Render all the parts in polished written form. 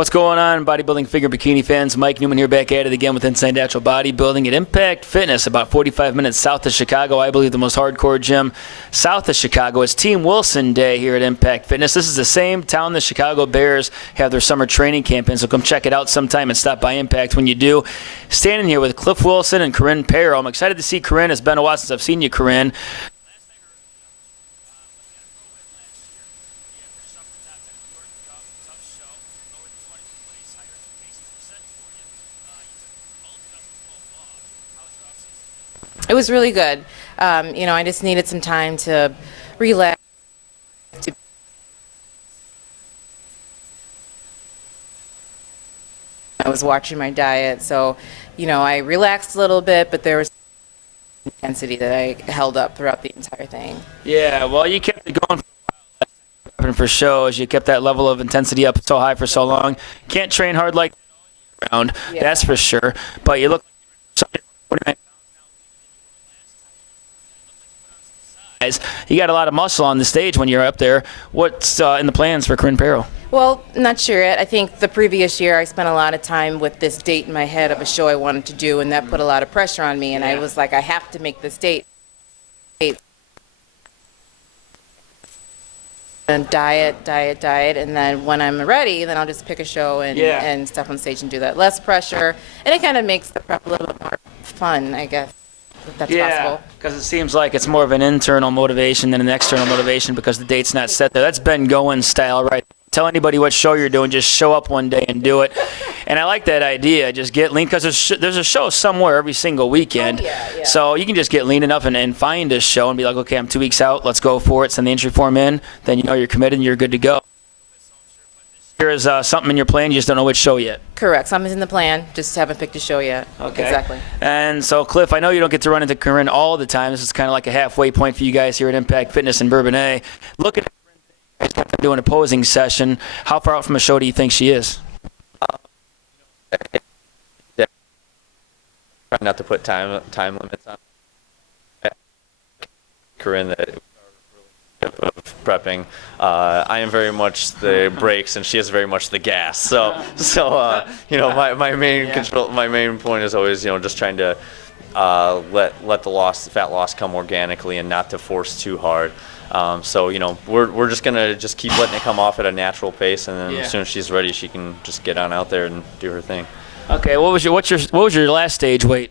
What's going on, bodybuilding figure bikini fans? Mike Neumann here, back at it again with Inside Natural Bodybuilding at Impact Fitness, about 45 minutes south of Chicago. I believe the most hardcore gym south of Chicago. It's Team Wilson Day here at Impact Fitness. This is the same town the Chicago Bears have their summer training camp in, so come check it out sometime and stop by Impact when you do. Standing here with Cliff Wilson and Corynne Pero. I'm excited to see Corynne. It's been a while since I've seen you, Corynne. It was really good. I just needed some time to relax. I was watching my diet, so, I relaxed a little bit, but there was intensity that I held up throughout the entire thing. Yeah, well, you kept it going for shows. You kept that level of intensity up so high for so long. Can't train hard like that all year round, that's for sure. But you look you got a lot of muscle on the stage when you're up there. What's in the plans for Corynne Pero? Well, not sure yet. I think the previous year I spent a lot of time with this date in my head of a show I wanted to do, and that put a lot of pressure on me, and I was like, I have to make this date. And diet, and then when I'm ready, then I'll just pick a show and step on stage and do that. Less pressure, and it kind of makes the prep a little bit more fun, I guess. If that's possible. Because it seems like it's more of an internal motivation than an external motivation because the date's not set there. That's Ben Gowen's style, right? Tell anybody what show you're doing, just show up one day and do it. And I like that idea. Just get lean because there's a show somewhere every single weekend. So you can just get lean enough and find a show and be like, okay, I'm 2 weeks out. Let's go for it. Send the entry form in. Then you know you're committed and you're good to go. Here is something in your plan. You just don't know which show yet. Correct. Something's in the plan. Just haven't picked a show yet. Okay. Exactly. And so, Cliff, I know you don't get to run into Corynne all the time. This is kind of like a halfway point for you guys here at Impact Fitness in Bourbonnais. Looking at Corynne doing a posing session, how far out from a show do you think she is? Try not to put time limits on Corynne that of prepping. I am very much the brakes, and she is very much the gas. So my main point is always just trying to let the fat loss come organically and not to force too hard. We're just gonna keep letting it come off at a natural pace, and then as soon as she's ready, she can just get on out there and do her thing. Okay, what was your last stage weight?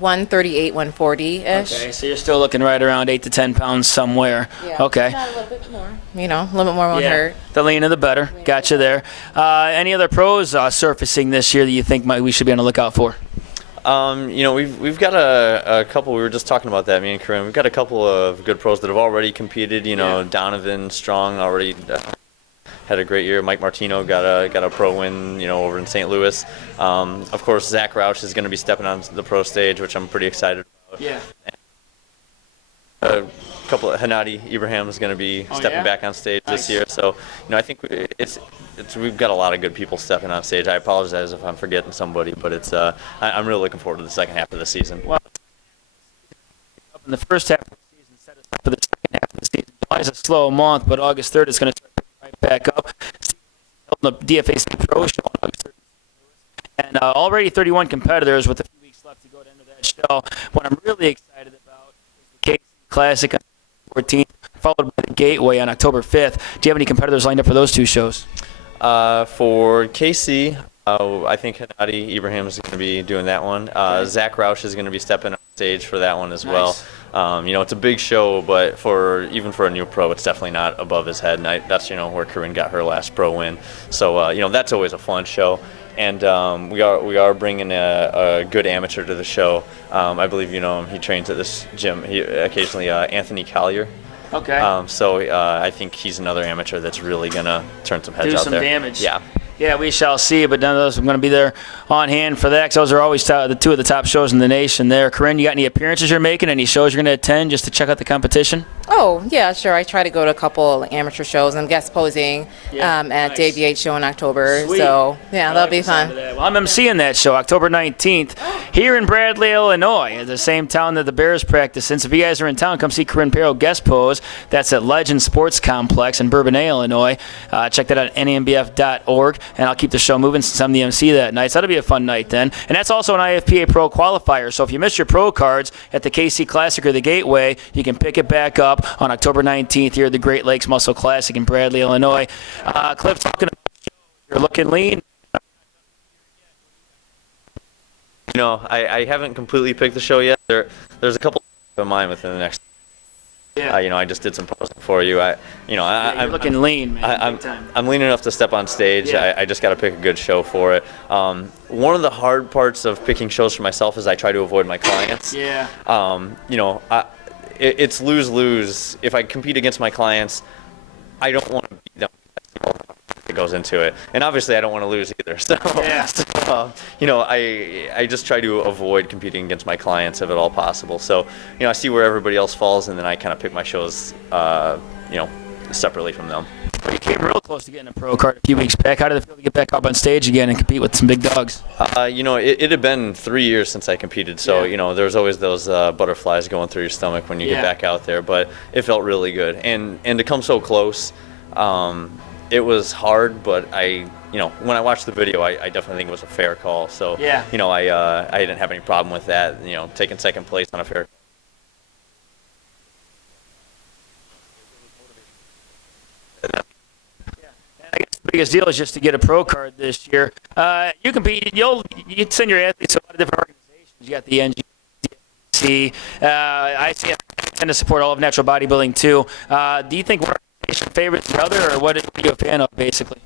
138, 140-ish. Okay, so you're still looking right around 8 to 10 pounds somewhere. Yeah, okay. Not a little bit more. A little bit more won't hurt. The leaner the better. Gotcha there. Any other pros surfacing this year that you think we should be on the lookout for? We've got a couple. We were just talking about that, me and Corynne. We've got a couple of good pros that have already competed. Donovan Strong already had a great year. Mike Martino got a pro win, over in St. Louis. Of course, Zach Roush is going to be stepping on the pro stage, which I'm pretty excited about. Yeah. A couple of Hennady Ibrahim is going to be stepping back on stage this year. So, I think we've got a lot of good people stepping on stage. I apologize if I'm forgetting somebody, but I'm really looking forward to the second half of the season. Well, in the first half of the season, set us up for the second half of the season. July is a slow month, but August 3rd is going to start right back up. The DFAC Pro show on August 3rd. And already 31 competitors with a few weeks left to go to end of that show. What I'm really excited about is the KC Classic on October 14th, followed by the Gateway on October 5th. Do you have any competitors lined up for those two shows? For KC, I think Hennady Ibrahim is going to be doing that one. Zach Roush is going to be stepping on stage for that one as well. It's a big show, but even for a new pro, it's definitely not above his head. And that's where Corynne got her last pro win. So that's always a fun show. And we are bringing a good amateur to the show. I believe he trains at this gym. He occasionally Anthony Collier. Okay. I think he's another amateur that's really gonna turn some heads out there. Do some damage. Yeah. Yeah, we shall see, but none of those are going to be there on hand for that, because those are always the two of the top shows in the nation there. Corynne, you got any appearances you're making, any shows you're going to attend just to check out the competition? Oh, yeah, sure. I try to go to a couple amateur shows. I'm guest posing at nice. the ABA show in October. Sweet. So, yeah, I that'll like be the sound fun. of that. Well, I'm emceeing that show October 19th here in Bradley, Illinois, the same town that the Bears practice in. So if you guys are in town, come see Corynne Pero guest pose. That's at Legend Sports Complex in Bourbonnais, Illinois. Check that out at nambf.org, and I'll keep the show moving since I'm the MC that night. So that'll be a fun night then. And that's also an IFPA Pro qualifier. So if you missed your pro cards at the KC Classic or the Gateway, you can pick it back up on October 19th here at the Great Lakes Muscle Classic in Bradley, Illinois. Cliff, talking about you're looking lean. I haven't completely picked the show yet. There's a couple in mind within the next. Yeah. I just did some posting for you. You're looking lean, man. Big time. I'm lean enough to step on stage. Yeah. I just got to pick a good show for it. One of the hard parts of picking shows for myself is I try to avoid my clients. Yeah. It's lose-lose. If I compete against my clients, I don't want to beat them. That goes into it, and obviously I don't want to lose either. So, I just try to avoid competing against my clients if at all possible. So, I see where everybody else falls, and then I kind of pick my shows, separately from them. But you came real close to getting a pro card a few weeks back. How did it feel to get back up on stage again and compete with some big dogs? It had been 3 years since I competed, so there's always those butterflies going through your stomach when you get back out there. But it felt really good, and to come so close. It was hard, but when I watched the video, I definitely think it was a fair call. So, I didn't have any problem with that. Taking second place on a fair. I guess the biggest deal is just to get a pro card this year. You compete. You send your athletes to a lot of different organizations. You got the NGC. I tend to support all of natural bodybuilding too. Do you think one organization favorites the other, or what are you a fan of, basically?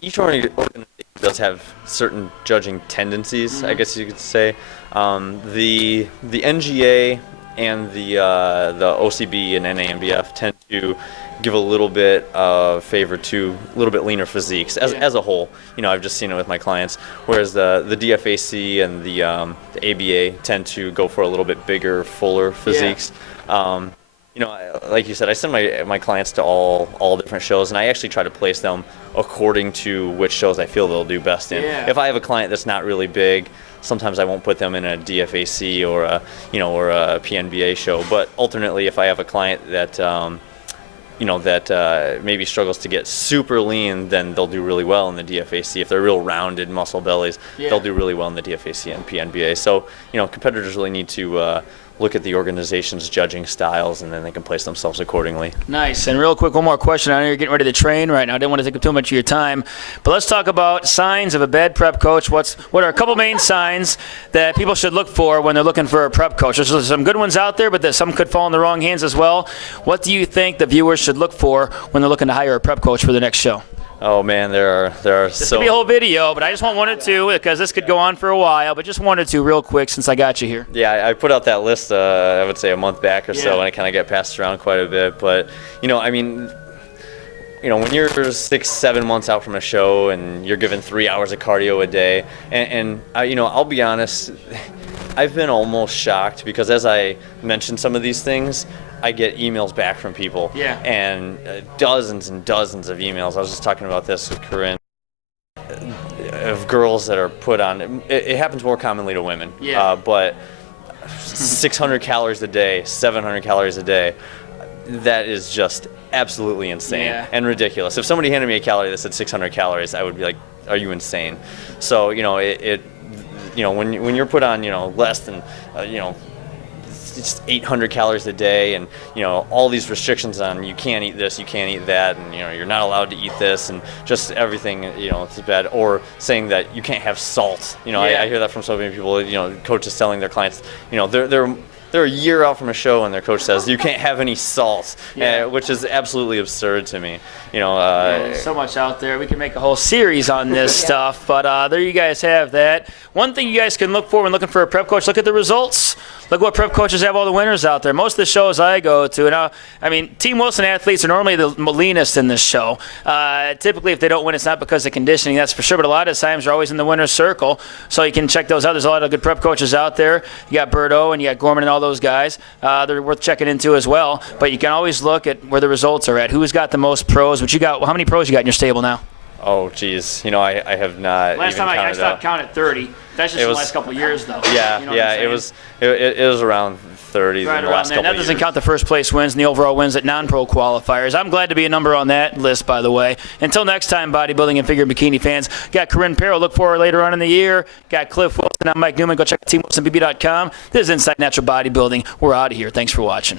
Each organization does have certain judging tendencies, I guess you could say. The NGA and the OCB and NAMBF tend to give a little bit of favor to a little bit leaner physiques as a whole. I've just seen it with my clients, whereas the DFAC and the ABA tend to go for a little bit bigger, fuller physiques. Like you said, I send my clients to all different shows, and I actually try to place them according to which shows I feel they'll do best in. Yeah. If I have a client that's not really big, sometimes I won't put them in a DFAC or a PNBA show. But alternately, if I have a client that maybe struggles to get super lean, then they'll do really well in the DFAC. If they're real rounded muscle bellies, they'll do really well in the DFAC and PNBA. So, competitors really need to look at the organization's judging styles, and then they can place themselves accordingly. Nice. And real quick, one more question. I know you're getting ready to train right now. I didn't want to take up too much of your time, but let's talk about signs of a bad prep coach. What are a couple main signs that people should look for when they're looking for a prep coach? There's some good ones out there, but some could fall in the wrong hands as well. What do you think the viewers should look for when they're looking to hire a prep coach for the next show? Oh man, there are This could be a whole video, but I just want one or two because this could go on for a while. But just one or two real quick since I got you here. Yeah, I put out that list, I would say a month back or so, and I kind of get passed around quite a bit. But when you're 6-7 months out from a show and you're given 3 hours of cardio a day, and I'll be honest, I've been almost shocked because as I mentioned some of these things, I get emails back from people, and dozens and dozens of emails. I was just talking about this with Corynne, of girls that are put on. It happens more commonly to women, but 600 calories a day, 700 calories a day, that is just absolutely insane and ridiculous. If somebody handed me a calorie that said 600 calories, I would be like, "Are you insane?" So when you're put on less than it's 800 calories a day, and all these restrictions on you can't eat this, you can't eat that, and you're not allowed to eat this, and just everything it's bad. Or saying that you can't have salt. I hear that from so many people. Coaches telling their clients, they're a year out from a show and their coach says you can't have any salt, which is absolutely absurd to me. There's so much out there. We can make a whole series on this stuff, but there you guys have that. One thing you guys can look for when looking for a prep coach, look at the results. Look what prep coaches have all the winners out there. Most of the shows I go to, and I mean, Team Wilson athletes are normally the leanest in this show. Typically, if they don't win, it's not because of conditioning, that's for sure. But a lot of times, they're always in the winner's circle. So you can check those out. There's a lot of good prep coaches out there. You got Berto and you got Gorman and all those guys. They're worth checking into as well. But you can always look at where the results are at. Who's got the most pros? What you got? How many pros you got in your stable now? Oh, geez. I have not Last even time I counted stopped up. counting at 30. That's just the last couple of years, though. Yeah, you know what I'm saying? it was around 30 Right in the around last there. couple That of doesn't years. count the first place wins and the overall wins at non-pro qualifiers. I'm glad to be a number on that list, by the way. Until next time, bodybuilding and figure bikini fans. Got Corynne Pero. Look for her later on in the year. Got Cliff Wilson. I'm Mike Neumann. Go check out teamwilsonbb.com. This is Inside Natural Bodybuilding. We're out of here. Thanks for watching.